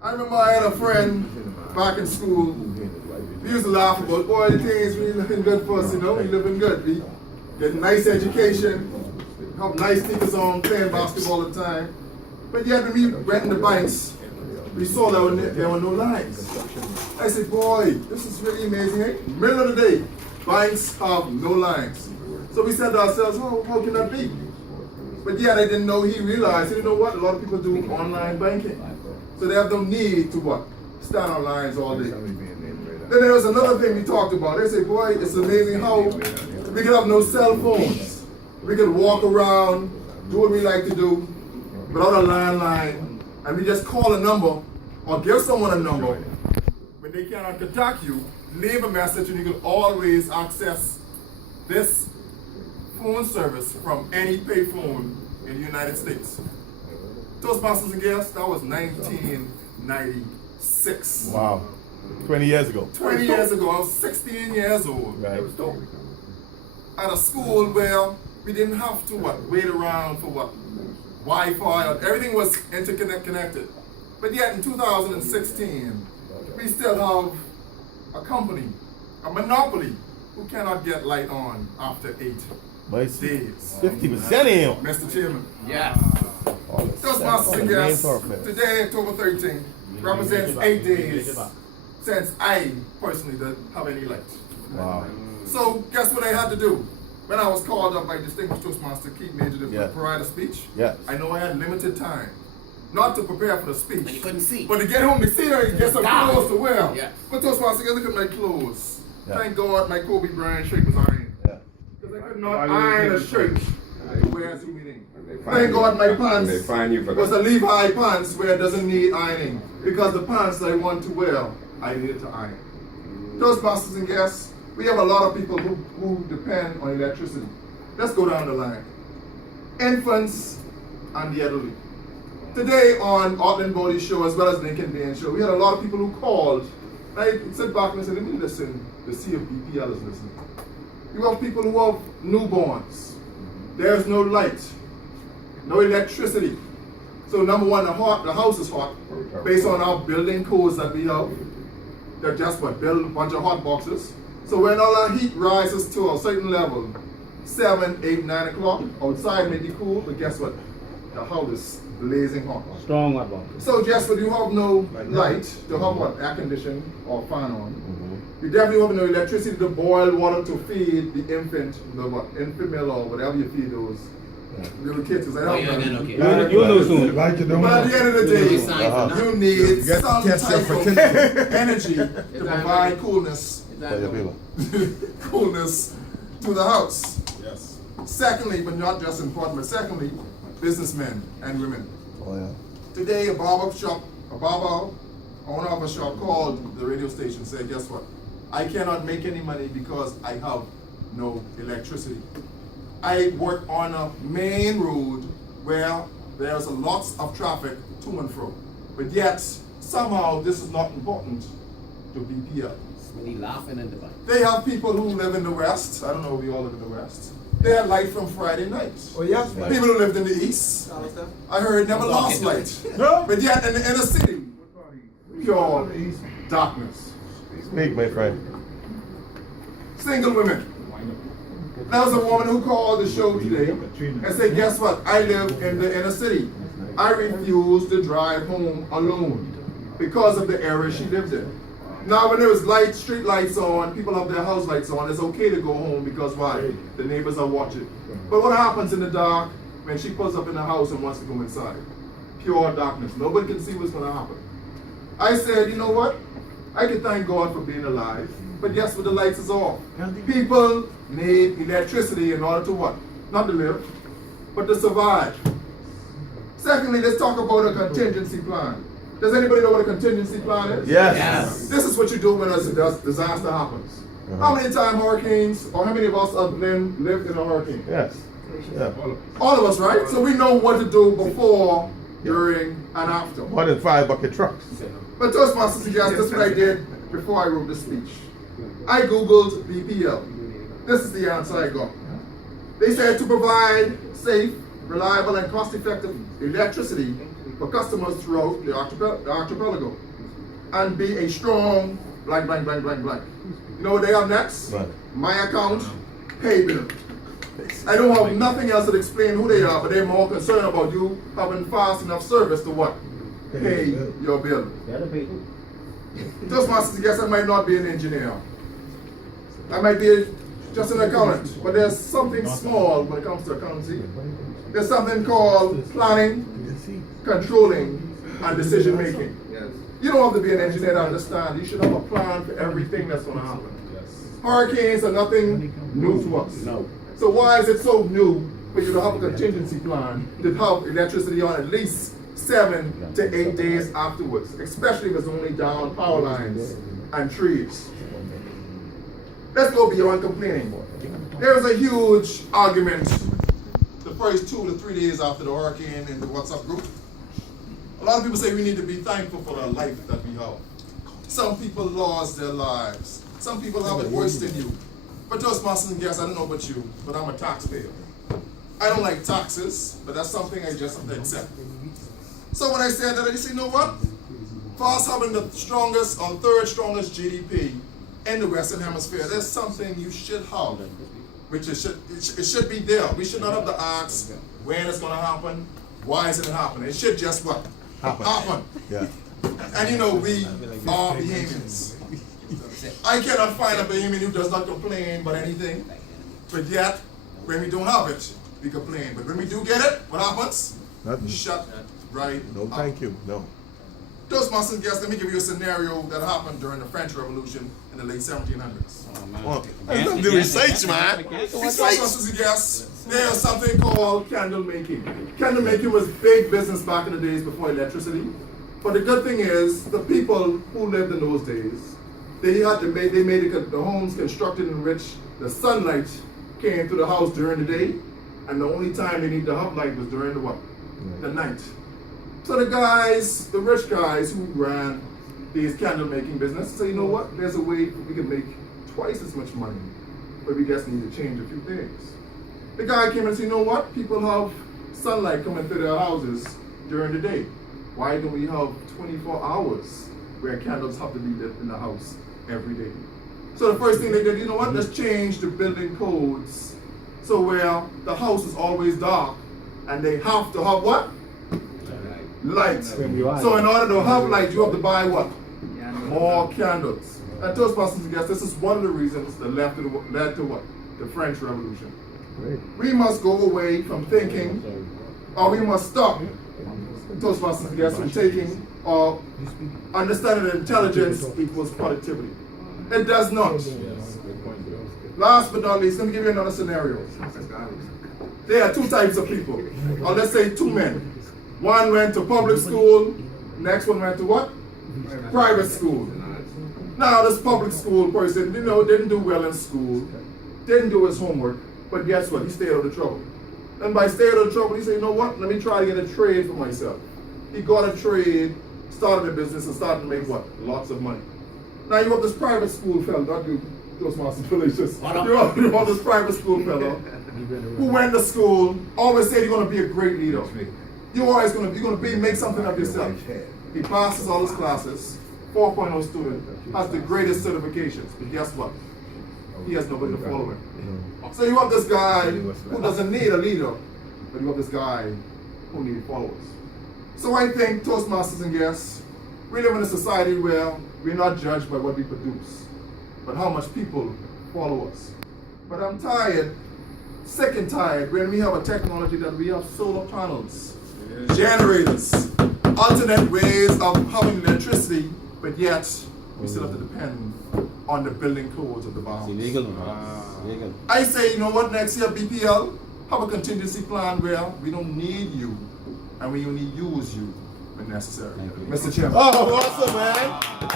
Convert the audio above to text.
I remember I had a friend back in school. We used to laugh about, boy, the things we living good for us, you know, we living good. We get nice education, have nice sneakers on, playing basketball all the time. But yet when we went in the banks, we saw there were no lines. I said, boy, this is really amazing. Eh? Middle of the day, banks have no lines. So we said to ourselves, oh, how can that be? But yet I didn't know, he realized, you know what, a lot of people do online banking. So they have no need to what? Stand on lines all day. Then there was another thing we talked about. They say, boy, it's amazing how we could have no cell phones. We could walk around, do what we like to do, without a landline, and we just call a number or give someone a number. When they cannot contact you, leave a message and you can always access this phone service from any payphone in the United States. Toastmasters and guests, that was 1996. Wow. 20 years ago. 20 years ago, I was 16 years old. Right. At a school where we didn't have to wait around for Wi-Fi, everything was connected. But yet in 2016, we still have a company, a monopoly, who cannot get light on after 8 days. 50% in. Mr. Chairman. Yes. Toastmasters and guests, today, October 13th, represents 8 days since I personally didn't have any light. Wow. So guess what I had to do? When I was called up by distinguished Toastmaster Keith Major to provide a speech, I know I had limited time. Not to prepare for the speech, But you couldn't see. but to get home to see her and get some clothes to wear. Yeah. But Toastmaster, look at my clothes. Thank God my Kobe Bryant shirt was ironed. Because I could not iron a shirt to wear to meeting. Thank God my pants was a Levi pants where it doesn't need ironing. Because the pants that I want to wear, I needed to iron. Toastmasters and guests, we have a lot of people who depend on electricity. Let's go down the line. Infants and the elderly. Today on Auckland Body Show as well as Lincoln Bain Show, we had a lot of people who called. I sit back and I said, let me listen to see if BPL is listening. You have people who have newborns. There's no light, no electricity. So number one, the house is hot based on our building codes that we have. They're just build a bunch of hot boxes. So when all our heat rises to a certain level, 7, 8, 9 o'clock, outside may be cool, but guess what? The house is blazing hot. Strong hot box. So just when you have no light to have air conditioning or fan on, you definitely have no electricity to boil water to feed the infant, infant milk or whatever you feed those little kids. You'll know soon. But at the end of the day, you need some type of energy to provide coolness to the house. Yes. Secondly, but not just important, but secondly, businessmen and women. Oh, yeah. Today, a barber owner of a shop called the radio station, said, guess what? I cannot make any money because I have no electricity. I work on a main road where there's lots of traffic to and fro. But yet, somehow, this is not important to BPL. He laughing in the back. They have people who live in the West. I don't know if we all live in the West. They had light from Friday nights. Oh, yes. People who lived in the East, I heard never lost light. But yet in the inner city, pure darkness. Speak, my friend. Single women. There was a woman who called the show today and said, guess what? I live in the inner city. I refuse to drive home alone because of the area she lived in. Now when there was street lights on, people have their house lights on, it's okay to go home because why? The neighbors are watching. But what happens in the dark when she pulls up in the house and wants to go inside? Pure darkness. Nobody can see what's going to happen. I said, you know what? I can thank God for being alive, but yes, with the lights is off. People need electricity in order to what? Not to live, but to survive. Secondly, let's talk about a contingency plan. Does anybody know what a contingency plan is? Yes. This is what you do when a disaster happens. How many times hurricanes, or how many of us have lived in a hurricane? Yes. Yeah. All of us, right? So we know what to do before, during, and after. More than 5 bucket trucks. But Toastmasters and guests, that's what I did before I wrote this speech. I Googled BPL. This is the answer I got. They said to provide safe, reliable, and cost-effective electricity for customers throughout the archipelago and be a strong blank, blank, blank, blank, blank. You know what they have next? Right. My account, pay bill. I don't have nothing else to explain who they are, but they're more concerned about you having fast enough service to what? Pay your bill. Toastmasters, yes, I might not be an engineer. I might be just an accountant, but there's something small when it comes to accountancy. There's something called planning, controlling, and decision making. You don't have to be an engineer to understand. You should have a plan for everything that's going to happen. Hurricanes are nothing new to us. No. So why is it so new for you to have a contingency plan to have electricity on at least 7 to 8 days afterwards, especially if it's only down power lines and trees? Let's go beyond complaining. There was a huge argument the first 2 to 3 days after the hurricane in the WhatsApp group. A lot of people say we need to be thankful for the life that we have. Some people lost their lives. Some people have it worse than you. But Toastmasters and guests, I don't know about you, but I'm a taxpayer. I don't like taxes, but that's something I just have to accept. So when I said that, I said, you know what? For us having the strongest or third strongest GDP in the Western Hemisphere, there's something you should have, which it should be there. We should not have to ask when it's going to happen, why is it happening. It should just what? Happen. Yeah. And you know, we are Bahamians. I cannot find a Bahamian who does not complain about anything, but yet, when we don't have it, we complain. But when we do get it, what happens? Nothing. Shut right No, up. thank you. No. Toastmasters, guests, let me give you a scenario that happened during the French Revolution in the late 1700s. Well, that's not the research, man. Toastmasters and guests, there is something called candle making. Candle making was big business back in the days before electricity. But the good thing is, the people who lived in those days, they made the homes constructed in which the sunlight came through the house during the day, and the only time they need the hub light was during the what? The night. So the guys, the rich guys who ran these candle making business, say, you know what? There's a way we can make twice as much money, but we just need to change a few things. The guy came and said, you know what? People have sunlight coming through their houses during the day. Why don't we have 24 hours where candles have to be lit in the house every day? So the first thing they did, you know what? Let's change the building codes so where the house is always dark and they have to have what? Light. So in order to have light, you have to buy what? More candles. And Toastmasters and guests, this is one of the reasons that led to what? The French Revolution. We must go away from thinking, or we must stop Toastmasters and guests from taking or understanding that intelligence equals productivity. It does not. Last but not least, let me give you another scenario. There are 2 types of people, or let's say 2 men. One went to public school, next one went to what? Private school. Now this public school person, you know, didn't do well in school, didn't do his homework, but guess what? He stayed out of trouble. And by staying out of trouble, he said, you know what? Let me try to get a trade for myself. He got a trade, started a business, and started to make what? Lots of money. Now you have this private school fellow, not you, Toastmasters Felicious. You have this private school fellow who went to school, always said you're going to be a great leader. You're always going to make something of yourself. He passes all his classes, 4.0 student, has the greatest certifications, but guess what? He has nobody to follow him. So you have this guy who doesn't need a leader, but you have this guy who needs followers. So I think, Toastmasters and guests, we live in a society where we're not judged by what we produce, but how much people follow us. But I'm tired, sick and tired, when we have a technology that we have solar panels, generators, alternate ways of having electricity, but yet we still have to depend on the building codes of the bounds. I say, you know what, next year BPL, have a contingency plan where we don't need you and we only use you when necessary. Mr. Chairman. Oh, awesome, man.